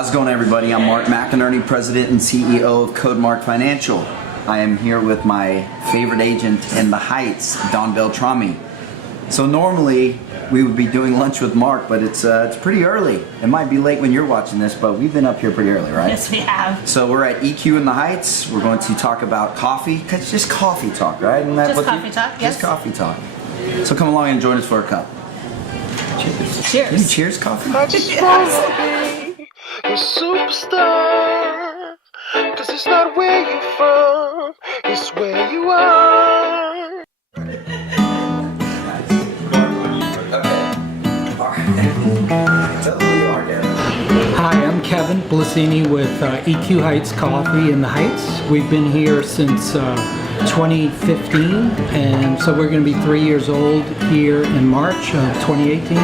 How's it going, everybody? I'm Mark McInerney, President and CEO of Codemark Financial. I am here with my favorite agent in the Heights, Don Beltrami. So normally we would be doing lunch with Mark, but it's pretty early. It might be late when you're watching this, but we've been up here pretty early, right? Yes, we have. So we're at EQ in the Heights. We're going to talk about coffee. It's just coffee talk, right? Isn't that just coffee talk, yes. Just coffee talk. So come along and join us for a cup. Cheers. Cheers. Any cheers, coffee? I just wanna be your superstar, 'cause it's not where you're from, it's where you are. Hi, I'm Kevin Blasini with EQ Heights Coffee in the Heights. We've been here since 2015, and so we're going to be 3 years old here in March of 2018.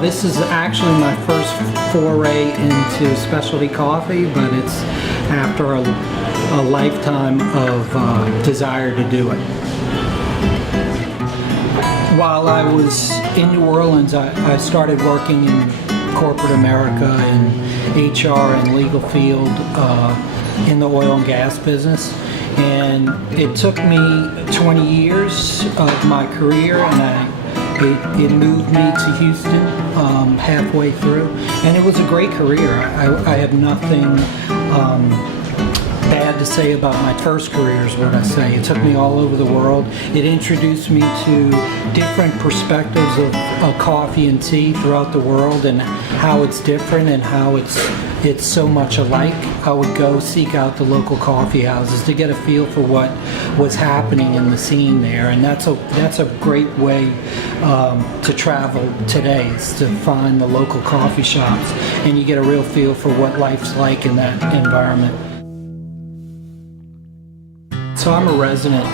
This is actually my first foray into specialty coffee, but it's after a lifetime of desire to do it. While I was in New Orleans, I started working in corporate America in HR and legal field in the oil and gas business. And it took me 20 years of my career, and it moved me to Houston halfway through. And it was a great career. I have nothing bad to say about my first career is what I say. It took me all over the world. It introduced me to different perspectives of coffee and tea throughout the world and how it's different and how it's so much alike. I would go seek out the local coffee houses to get a feel for what was happening in the scene there, and that's a great way to travel today, is to find the local coffee shops, and you get a real feel for what life's like in that environment. So I'm a resident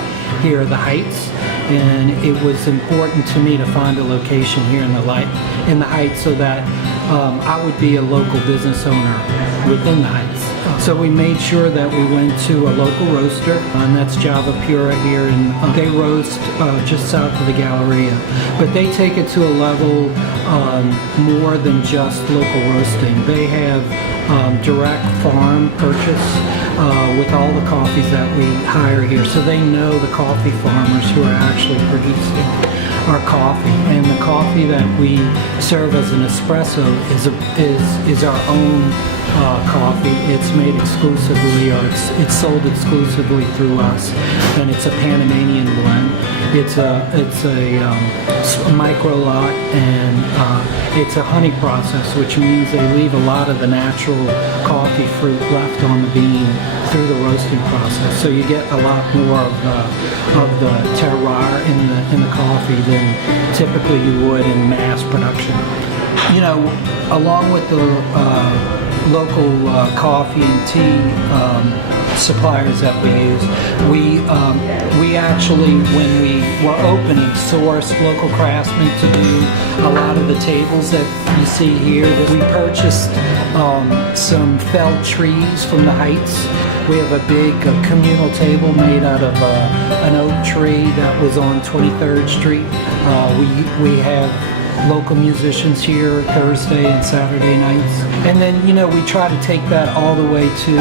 here at the Heights, and it was important to me to find a location here in the Heights so that I would be a local business owner within the Heights. So we made sure that we went to a local roaster, and that's Java Pura here, and they roast just south of the Galleria. But they take it to a level more than just local roasting. They have direct farm purchase with all the coffees that we hire here. So they know the coffee farmers who are actually producing our coffee. And the coffee that we serve as an espresso is our own coffee. It's made exclusively, or it's sold exclusively through us, and it's a Panamanian blend. It's a micro lot, and it's a honey process, which means they leave a lot of the natural coffee fruit left on the bean through the roasting process. So you get a lot more of the terroir in the coffee than typically you would in mass production. You know, along with the local coffee and tea suppliers that we use, we actually, when we were opening, sourced local craftsmen to do a lot of the tables that you see here. That we purchased some felled trees from the Heights. We have a big communal table made out of an oak tree that was on 23rd Street. We have local musicians here Thursday and Saturday nights, and then we try to take that all the way to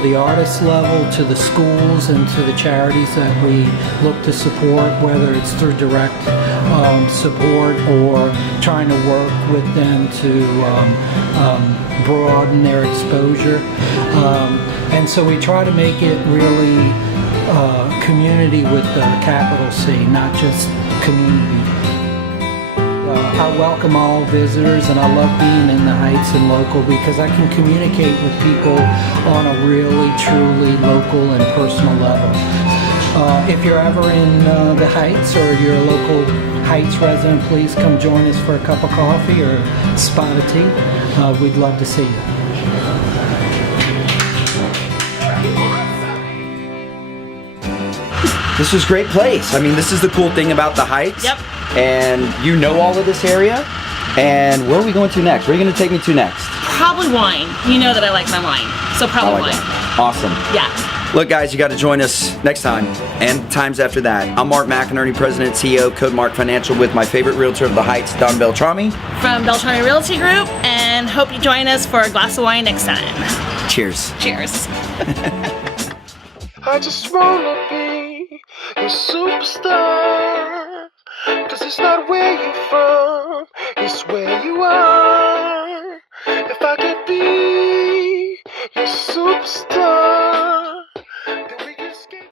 the artist level, to the schools and to the charities that we look to support, whether it's through direct support or trying to work with them to broaden their exposure. And so we try to make it really community with the capital C, not just community. I welcome all visitors, and I love being in the Heights and local because I can communicate with people on a really, truly local and personal level. If you're ever in the Heights or you're a local Heights resident, please come join us for a cup of coffee or a spot of tea. We'd love to see you. This is a great place. I mean, this is the cool thing about the Heights. Yep. And you know all of this area. And where are we going to next? Where are you going to take me to next? Probably wine. You know that I like my wine. So probably wine. Awesome. Yeah. Look, guys, you got to join us next time and times after that. I'm Mark McInerney, President, CEO, Codemark Financial, with my favorite realtor of the Heights, Don Beltrami. From Beltrami Realty Group, and hope you join us for a glass of wine next time. Cheers. Cheers. I just wanna be your superstar. Cause it's not where you're from, it's where you are. If I could be your superstar.